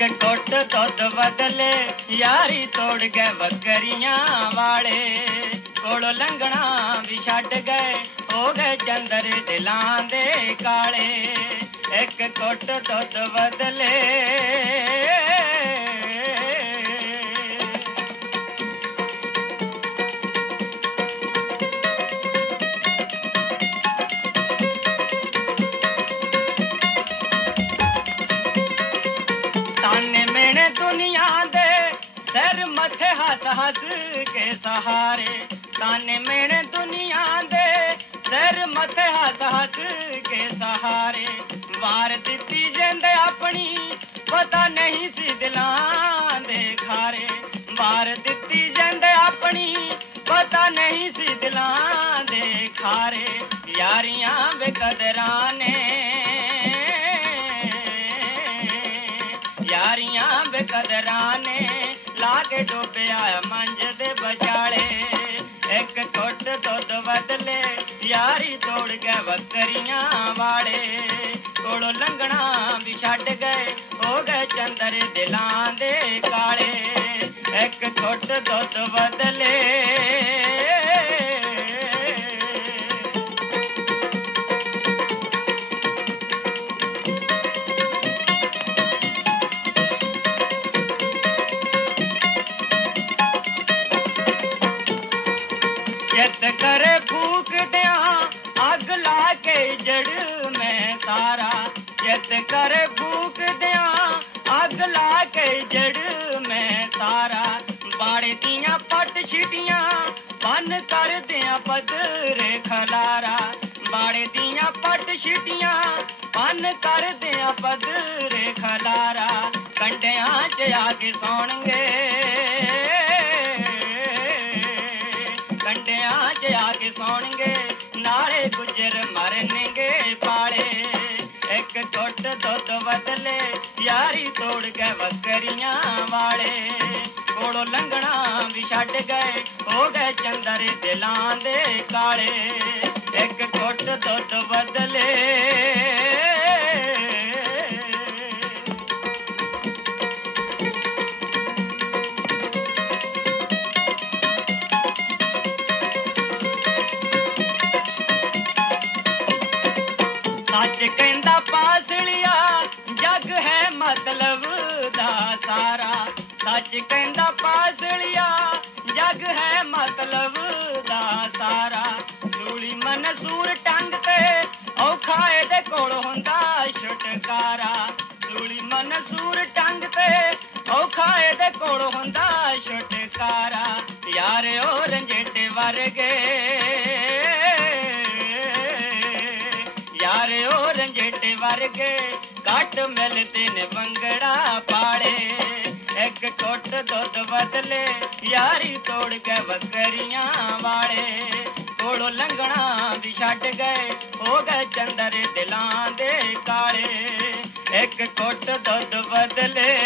ਇੱਕ ਘੁੱਟ ਦੁੱਧ ਬਦਲੇ, ਯਾਰੀ ਤੋੜ ਗਏ ਬੱਕਰੀਆਂ ਵਾਲੇ। ਕੋਲ ਲੰਘਣਾ ਵੀ ਛੱਡ ਗਏ, ਹੋ ਗਏ ਚੰਦਰ ਦਿਲਾਂ ਦੇ ਕਾਲੇ। ਇੱਕ ਘੁੱਟ ਦੁੱਧ ਬਦਲੇ ਸਿਰ ਮੱਥੇ ਹੱਥ ਹੱਥ ਕੇ ਸਹਾਰੇ। ਤਾਨੇ ਮੇਣੇ ਦੁਨੀਆ ਦੇ ਸਿਰ ਮੱਥੇ ਹੱਥ ਹੱਥ ਕੇ ਸਹਾਰੇ। ਵਾਰ ਦਿੱਤੀ ਜਿੰਦ ਆਪਣੀ, ਪਤਾ ਨਹੀਂ ਸੀ ਦਿਲਾਂ ਦੇ ਖਾਰੇ। ਵਾਰ ਦਿੱਤੀ ਜਿੰਦ ਆਪਣੀ, ਪਤਾ ਨਹੀਂ ਸੀ ਦਿਲਾਂ ਦੇ ਖਾਰੇ। ਯਾਰੀਆਂ ਬੇਕਦਰਾਂ ਨੇ ਪਿਆ ਮੰਜ ਦੇ ਵਿਚਾਲੇ। ਇੱਕ ਘੁੱਟ ਦੁੱਧ ਬਦਲੇ ਯਾਰੀ ਤੋੜ ਕੇ ਬੱਕਰੀਆਂ ਵਾਲੇ। ਕੋਲੋਂ ਲੰਘਣਾ ਵੀ ਛੱਡ ਗਏ, ਹੋ ਗਏ ਚੰਦਰ ਦਿਲਾਂ ਦੇ ਕਾਲੇ। ਇੱਕ ਘੁੱਟ ਦੁੱਧ ਬਦਲੇ ਚਿੱਤ ਕਰੇ ਫੂਕ ਦਿਆਂ ਅੱਗ ਲਾ ਕੇ ਜੜ ਮੈਂ ਸਾਰਾ ਚਿੱਤ ਕਰੇ ਫੂਕ ਦਿਆਂ ਅੱਗ ਲਾ ਕੇ ਜੜ ਮੈਂ ਸਾਰਾ ਬਾੜੇ ਦੀਆਂ ਪੱਟ ਛਿਟੀਆਂ, ਬੰਨ ਕਰ ਦਿਆਂ ਪਦਰੇ ਖਲਾਰਾ। ਬਾੜੇ ਦੀਆਂ ਪੱਟ ਛਿਟੀਆਂ, ਬੰਨ ਕਰ ਦਿਆਂ ਪਦਰੇ ਖਲਾਰਾ। ਕੰਡਿਆਂ 'ਚ ਆ ਕੇ ਸੌਣਗੇ। 'ਚ ਨਾਲੇ ਗੁੱਜਰ ਮਰਨਗੇ ਪਾਲੇ। ਇੱਕ ਘੁੱਟ ਦੁੱਧ ਬਦਲੇ ਯਾਰੀ ਤੋੜ ਕੇ ਬੱਕਰੀਆਂ ਵਾਲੇ। ਕੋਲੋਂ ਲੰਘਣਾ ਵੀ ਛੱਡ ਗਏ, ਹੋ ਗਏ ਚੰਦਰ ਦਿਲਾਂ ਦੇ ਕਾਲੇ। ਇੱਕ ਘੁੱਟ ਦੁੱਧ ਬਦਲੇ ਸੱਚ ਕਹਿੰਦਾ ਪਾਸਲੀਆ, ਜੱਗ ਹੈ ਮਤਲਬ ਦਾ ਸਾਰਾ। ਸੱਚ ਕਹਿੰਦਾ ਪਾਸਲੀਆ, ਜੱਗ ਹੈ ਮਤਲਬ ਦਾ ਸਾਰਾ। ਸੂਲੀ ਮਨਸੂਰ ਟੰਗ ਤੇ ਔਖਾ ਇਹਦੇ ਕੋਲ ਹੁੰਦਾ ਛੁਟਕਾਰਾ। ਸੂਲੀ ਮਨਸੂਰ ਟੰਗ ਤੇ ਔਖਾ ਇਹਦੇ ਕੋਲ ਹੁੰਦਾ ਛੁਟਕਾਰਾ। ਯਾਰ ਉਹ ਰੰਜੇਟੇ ਵਰਗੇ ਰੰਜੇਟੇ ਵਰਗੇ ਘੱਟ ਮਿਲਦੇ ਨੇ ਬੰਗੜਾ ਪਾੜੇ। ਇੱਕ ਘੁੱਟ ਦੁੱਧ ਬਦਲੇ, ਯਾਰੀ ਤੋੜ ਕੇ ਬੱਕਰੀਆਂ ਵਾਲੇ। ਕੋਲੋਂ ਲੰਘਣਾ ਵੀ ਛੱਡ ਗਏ, ਹੋ ਗਏ ਚੰਦਰ ਦਿਲਾਂ ਦੇ ਕਾਲੇ। ਇੱਕ ਘੁੱਟ ਦੁੱਧ ਬਦਲੇ